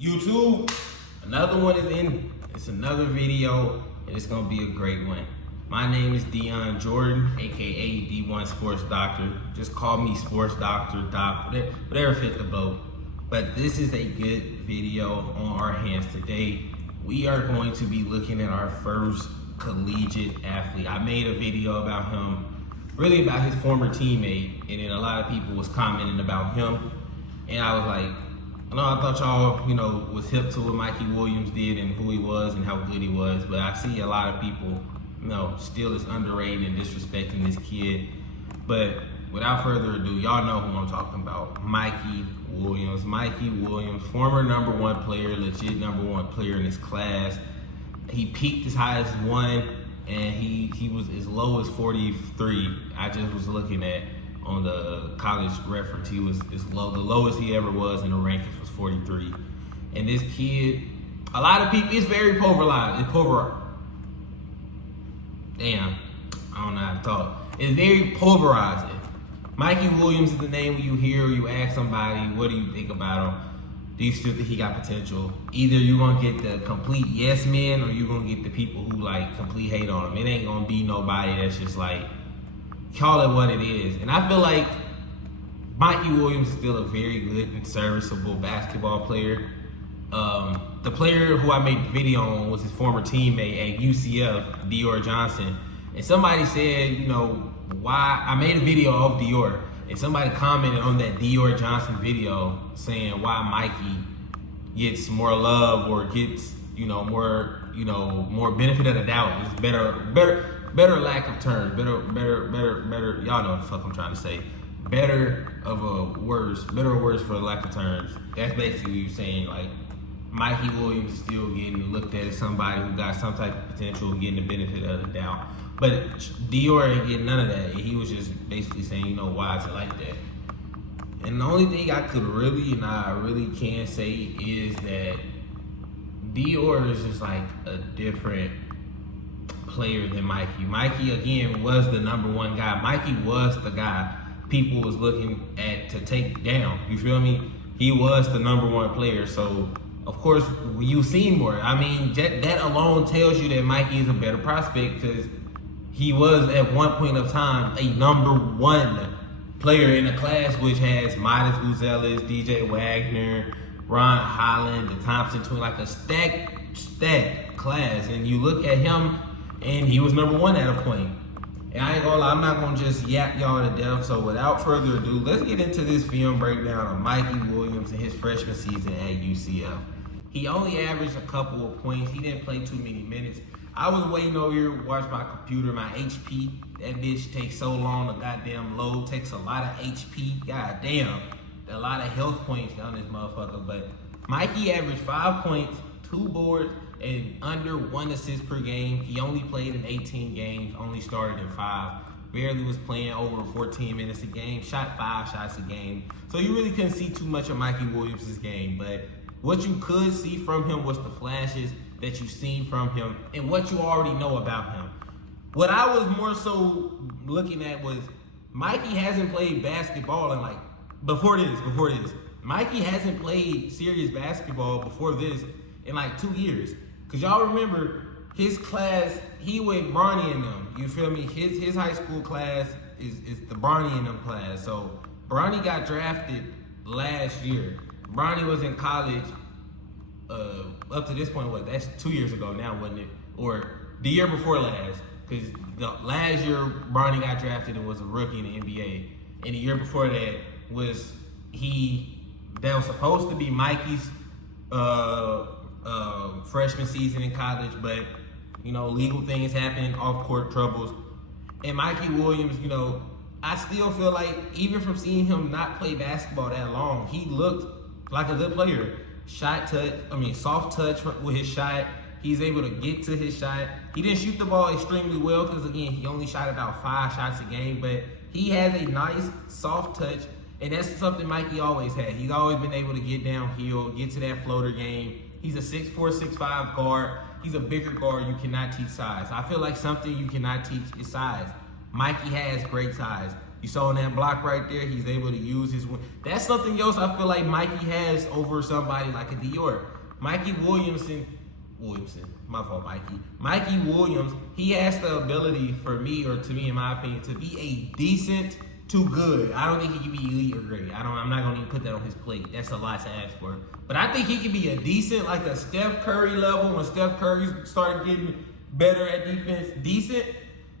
YouTube, another one is in. It's another video, and it's gonna be a great one. My name is Dion Jordan, aka D1 Sports Doctor. Just call me Sports Doctor, Doc, whatever fit the boat. But this is a good video on our hands today. We are going to be looking at our first collegiate athlete. I made a video about him, really about his former teammate, and then a lot of people was commenting about him. And I was like, I thought y'all, was hip to what Mikey Williams did and who he was and how good he was. But I see a lot of people, still is underrated and disrespecting this kid. But without further ado, y'all know who I'm talking about. Mikey Williams. Mikey Williams, former #1 player, legit #1 player in his class. He peaked as high as 1, and he was as low as 43. I just was looking at on the college reference. He was as low. The lowest he ever was in the rankings was 43. And this kid, a lot of people, it's very pulverized. Damn, I don't know how to talk. It's very pulverizing. Mikey Williams is the name when you hear or you ask somebody, what do you think about him? Do you still think he got potential? Either you're gonna get the complete yes men or you're gonna get the people who complete hate on him. It ain't gonna be nobody that's just call it what it is. And I feel like Mikey Williams is still a very good and serviceable basketball player. The player who I made the video on was his former teammate at UCF, Dior Johnson. And somebody said, why I made a video of Dior, and somebody commented on that Dior Johnson video saying why Mikey gets more love or gets, more benefit of the doubt. It's better lack of terms, better, y'all know what the fuck I'm trying to say. Better or worse for lack of terms. That's basically what you're saying, Mikey Williams is still getting looked at as somebody who got some type of potential, getting the benefit of the doubt. But Dior ain't getting none of that. He was just basically saying, why is it like that? And the only thing I really can say is that Dior is just a different player than Mikey. Mikey, again, was the #1 guy. Mikey was the guy people was looking at to take down. You feel me? He was the #1 player. So, of course, you've seen more. I mean, that alone tells you that Mikey is a better prospect because he was at one point of time a #1 player in a class which has Midas Uzelis, DJ Wagner, Ron Holland, the Thompson twin, a stacked class. And you look at him, and he was #1 at a point. And I ain't gonna lie, I'm not gonna just yap y'all to death. So without further ado, let's get into this film breakdown of Mikey Williams in his freshman season at UCF. He only averaged a couple of points. He didn't play too many minutes. I was waiting over here to watch my computer, my HP. That bitch takes so long to goddamn load. Takes a lot of HP. God damn. A lot of health points on this motherfucker. But Mikey averaged 5 points, 2 boards, and under 1 assist per game. He only played in 18 games, only started in 5. Barely was playing over 14 minutes a game. Shot 5 shots a game. So you really couldn't see too much of Mikey Williams' game. But what you could see from him was the flashes that you've seen from him and what you already know about him. What I was more so looking at was Mikey hasn't played basketball in before this. Mikey hasn't played serious basketball before this in 2 years. Cause y'all remember his class, he went Bronny and them. You feel me? His high school class is the Bronny and them class. So Bronny got drafted last year. Bronny was in college up to this point, that's 2 years ago now, wasn't it? Or the year before last, because the last year Bronny got drafted and was a rookie in the NBA, and the year before that was that was supposed to be Mikey's freshman season in college, but legal things happened, off-court troubles, and Mikey Williams, I still feel even from seeing him not play basketball that long, he looked like a good player. Soft touch with his shot. He's able to get to his shot. He didn't shoot the ball extremely well because, again, he only shot about 5 shots a game, but he has a nice, soft touch, and that's something Mikey always had. He's always been able to get downhill, get to that floater game. He's a 6'4", 6'5" guard. He's a bigger guard. You cannot teach size. I feel like something you cannot teach is size. Mikey has great size. You saw in that block right there, he's able to use his wing. That's something else I feel like Mikey has over somebody like a Dior. Mikey Williamson, my fault, Mikey. Mikey Williams, he has the ability for me, or to me, in my opinion, to be a decent to good. I don't think he can be elite or great. I'm not gonna even put that on his plate. That's a lot to ask for. But I think he can be a decent, like a Steph Curry level, when Steph Curry started getting better at defense, decent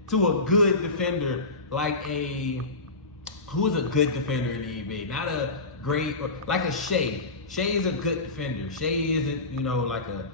to a good defender, like who is a good defender in the NBA? Not a great, like a Shea. Shea is a good defender. Shea isn't, like a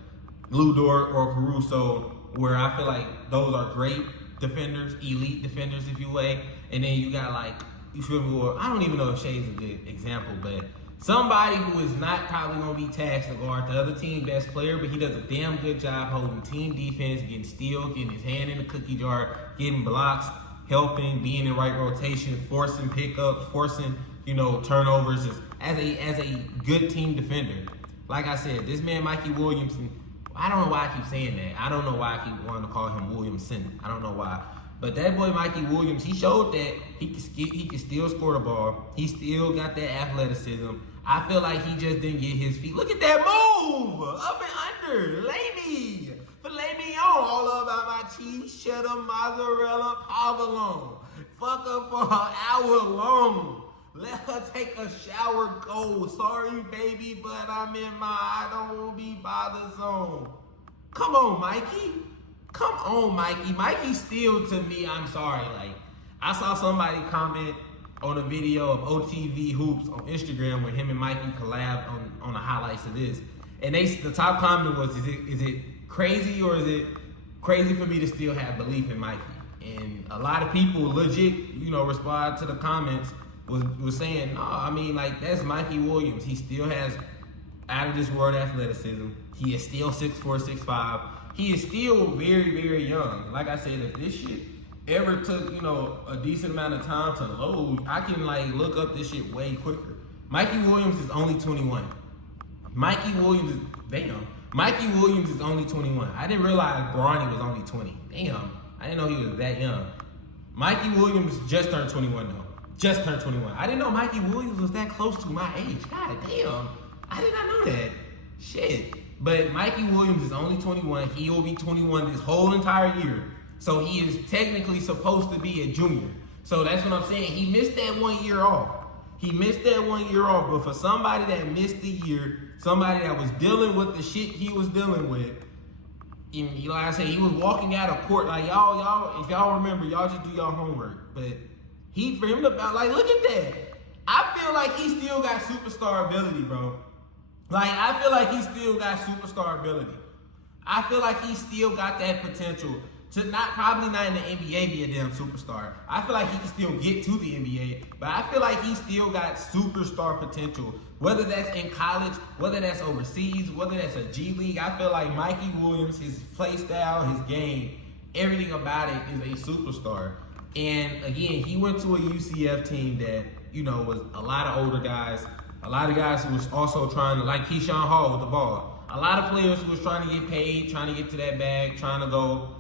Lou Dort or Caruso, where I feel like those are great defenders, elite defenders, if you will. And then you got you feel me? Or I don't even know if Shea's a good example, but somebody who is not probably gonna be tasked to guard the other team best player, but he does a damn good job holding team defense, getting steals, getting his hand in the cookie jar, getting blocks, helping, being in right rotation, forcing pickups, forcing, turnovers as a good team defender. Like I said, this man Mikey Williamson, I don't know why I keep saying that. I don't know why I keep wanting to call him Williamson. I don't know why. But that boy Mikey Williams, he showed that he can still score the ball. He still got that athleticism. I feel like he just didn't get his feet. Look at that move! Up and under. Filet mignon. All about my cheese, cheddar, mozzarella, provolone. Fuck her for an hour long. Let her take a shower, go. Sorry, baby, but I'm in my I don't want to be bothered zone. Come on, Mikey. Come on, Mikey. Mikey still, to me, I'm sorry. I saw somebody comment on a video of OTV Hoops on Instagram where him and Mikey collabed on the highlights of this. And the top comment was, is it crazy, or is it crazy for me to still have belief in Mikey? And a lot of people legit, respond to the comments was saying, no, that's Mikey Williams. He still has out of this world athleticism. He is still 6'4", 6'5". He is still very, very young. Like I said, if this shit ever took, a decent amount of time to load, I can look up this shit way quicker. Mikey Williams is only 21. Mikey Williams is only 21. I didn't realize Bronny was only 20. Damn, I didn't know he was that young. Mikey Williams just turned 21 though. Just turned 21. I didn't know Mikey Williams was that close to my age. God damn, I did not know that. Shit. But Mikey Williams is only 21. He will be 21 this whole entire year. So he is technically supposed to be a junior. So that's what I'm saying. He missed that 1 year off. But for somebody that missed the year, somebody that was dealing with the shit he was dealing with, and, like I said, he was walking out of court y'all. If y'all remember, y'all just do y'all homework. But for him to look at that. I feel like he still got superstar ability, bro. I feel like he still got superstar ability. I feel like he still got that potential to probably not in the NBA be a damn superstar. I feel like he can still get to the NBA, but I feel like he still got superstar potential. Whether that's in college, whether that's overseas, whether that's a G League, I feel like Mikey Williams, his play style, his game, everything about it is a superstar. And again, he went to a UCF team that, was a lot of older guys, a lot of guys who was also trying to, like Keyshawn Hall with the ball. A lot of players who was trying to get paid, trying to get to that bag, trying to go,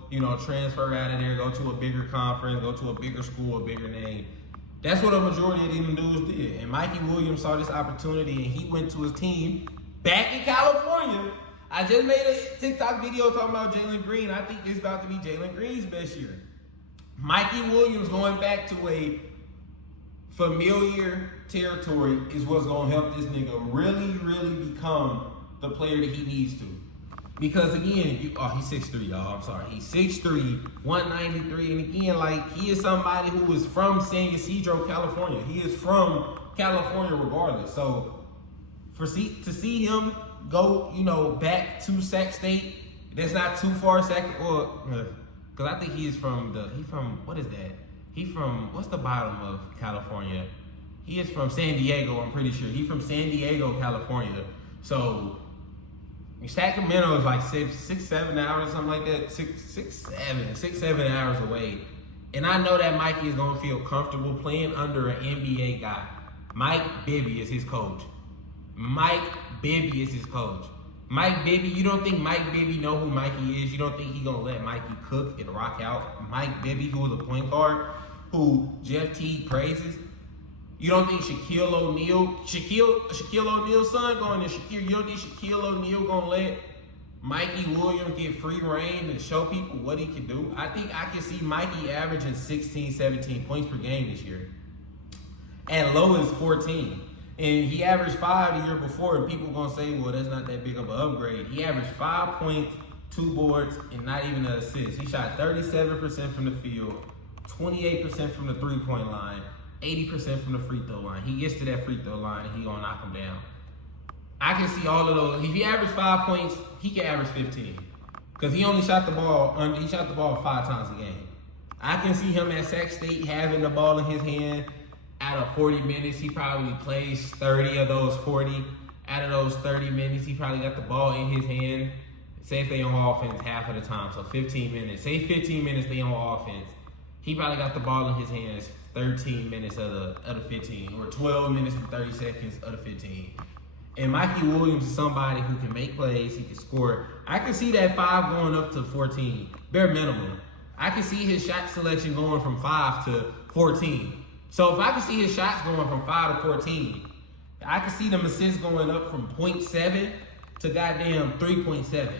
transfer out of there, go to a bigger conference, go to a bigger school, a bigger name. That's what a majority of these dudes did. And Mikey Williams saw this opportunity and he went to his team back in California. I just made a TikTok video talking about Jalen Green. I think this is about to be Jalen Green's best year. Mikey Williams going back to a familiar territory is what's going to help this nigga really, really become the player that he needs to. Because again, he's 6'3", y'all. I'm sorry. He's 6'3", 193. And again, he is somebody who is from San Ysidro, California. He is from California regardless. So to see him go, back to Sac State, that's not too far. Because I think what is that? He's from, what's the bottom of California? He is from San Diego, I'm pretty sure. He's from San Diego, California. So Sacramento is 6-7 hours, something like that. 6-7 hours away. And I know that Mikey is going to feel comfortable playing under an NBA guy. Mike Bibby is his coach. Mike Bibby, you don't think Mike Bibby know who Mikey is? You don't think he going to let Mikey cook and rock out? Mike Bibby, who was a point guard, who Jeff Teague praises. You don't think Shaquille O'Neal's son going to Shaquille? You don't think Shaquille O'Neal gonna let Mikey Williams get free reign and show people what he can do? I think I can see Mikey averaging 16, 17 points per game this year. At low as 14. And he averaged 5 the year before, and people gonna say, well, that's not that big of an upgrade. He averaged 5 points, 2 boards, and not even an assist. He shot 37% from the field, 28% from the three-point line, 80% from the free throw line. He gets to that free throw line, and he gonna knock him down. I can see all of those. If he averaged 5 points, he can average 15. Because he only shot the ball, 5 times a game. I can see him at Sac State having the ball in his hand. Out of 40 minutes, he probably plays 30 of those 40. Out of those 30 minutes, he probably got the ball in his hand. Say if they on offense half of the time, so 15 minutes. Say 15 minutes they on offense. He probably got the ball in his hands 13 minutes of the 15, or 12 minutes and 30 seconds of the 15. And Mikey Williams is somebody who can make plays, he can score. I can see that 5 going up to 14, bare minimum. I can see his shot selection going from 5 to 14. So if I can see his shots going from 5 to 14, I can see them assists going up from 0.7 to goddamn 3.7.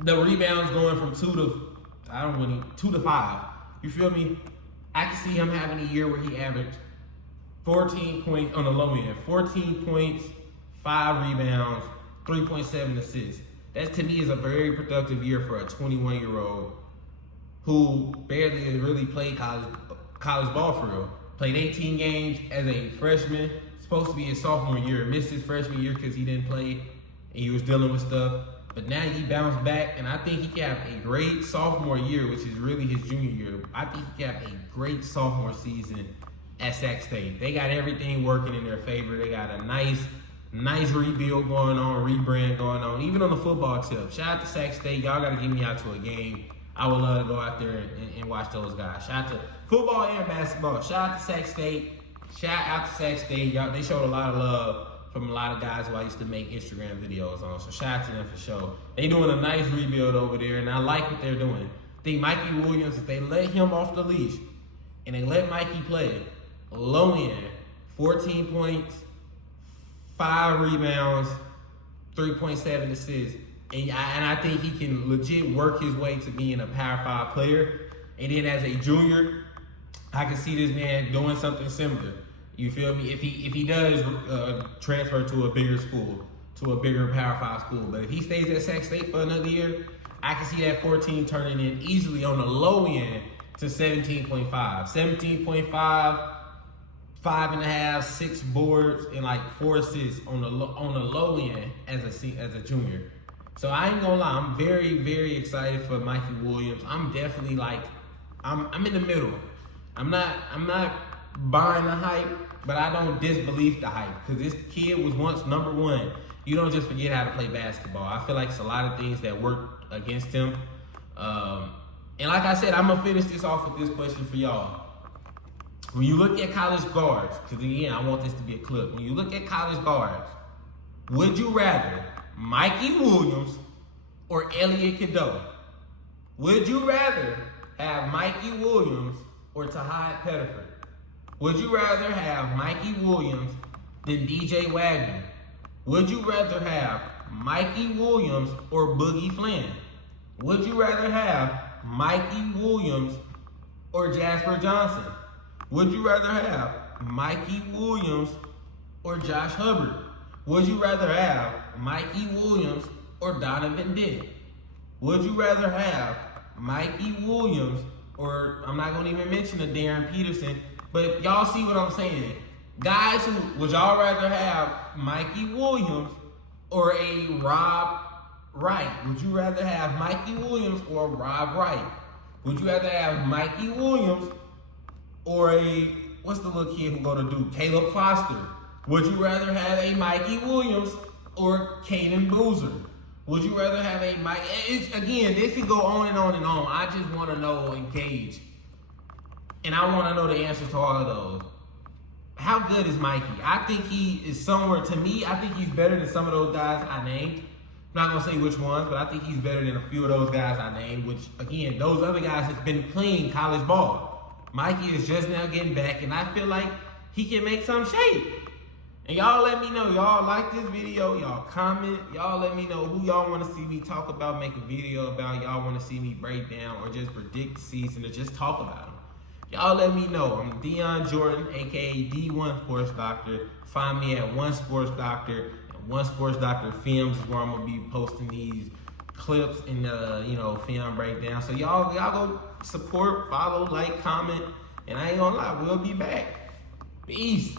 The rebounds going from 2 to 5. You feel me? I can see him having a year where he averaged 14 points on the low end, 14 points, 5 rebounds, 3.7 assists. That to me is a very productive year for a 21-year-old who barely has really played college ball for real. Played 18 games as a freshman, supposed to be his sophomore year, missed his freshman year because he didn't play and he was dealing with stuff. But now he bounced back, and I think he can have a great sophomore year, which is really his junior year. I think he can have a great sophomore season at Sac State. They got everything working in their favor. They got a nice rebuild going on, rebrand going on, even on the football tip. Shout out to Sac State. Y'all got to get me out to a game. I would love to go out there and watch those guys. Shout out to football and basketball. Shout out to Sac State. Shout out to Sac State. Y'all, they showed a lot of love from a lot of guys who I used to make Instagram videos on. So shout out to them for sure. They doing a nice rebuild over there, and I like what they're doing. I think Mikey Williams, if they let him off the leash and they let Mikey play, low end, 14 points, 5 rebounds, 3.7 assists. And I think he can legit work his way to being a Power 5 player. And then as a junior, I can see this man doing something similar. You feel me? If he does transfer to a bigger school, to a bigger Power 5 school. But if he stays at Sac State for another year, I can see that 14 turning in easily on the low end to 17.5. 17.5, 5.5, 6 boards, and like 4 assists on the low end as a junior. So I ain't gonna lie, I'm very, very excited for Mikey Williams. I'm definitely like, I'm in the middle. I'm not buying the hype, but I don't disbelieve the hype, because this kid was once number 1. You don't just forget how to play basketball. I feel like it's a lot of things that worked against him. And like I said, I'm gonna finish this off with this question for y'all. When you look at college guards, because again, I want this to be a clip. When you look at college guards, would you rather Mikey Williams or Elliot Cadeau? Would you rather have Mikey Williams or Tahad Pettiford? Would you rather have Mikey Williams than DJ Wagner? Would you rather have Mikey Williams or Boogie Flynn? Would you rather have Mikey Williams or Jasper Johnson? Would you rather have Mikey Williams or Josh Hubbard? Would you rather have Mikey Williams or Donovan Dick? Would you rather have Mikey Williams or, I'm not going to even mention a Darren Peterson, but y'all see what I'm saying. Guys who, would y'all rather have Mikey Williams or a Rob Wright? Would you rather have Mikey Williams or Rob Wright? Would you rather have Mikey Williams or what's the little kid who go to Duke? Caleb Foster. Would you rather have a Mikey Williams or Caden Boozer? Would you rather have a Mike? Again, this can go on and on and on. I just want to know and gauge. And I want to know the answers to all of those. How good is Mikey? I think he is somewhere, to me, I think he's better than some of those guys I named. I'm not going to say which ones, but I think he's better than a few of those guys I named, which, again, those other guys have been playing college ball. Mikey is just now getting back, and I feel like he can make some shape. And y'all let me know, y'all like this video, y'all comment, y'all let me know who y'all want to see me talk about, make a video about, y'all want to see me break down or just predict the season or just talk about them. Y'all let me know. I'm Dion Jordan, aka D1 Sports Doctor. Find me at One Sports Doctor and One Sports Doctor Films is where I'm gonna be posting these clips and film breakdown. So y'all go support, follow, like, comment, and I ain't gonna lie, we'll be back. Peace.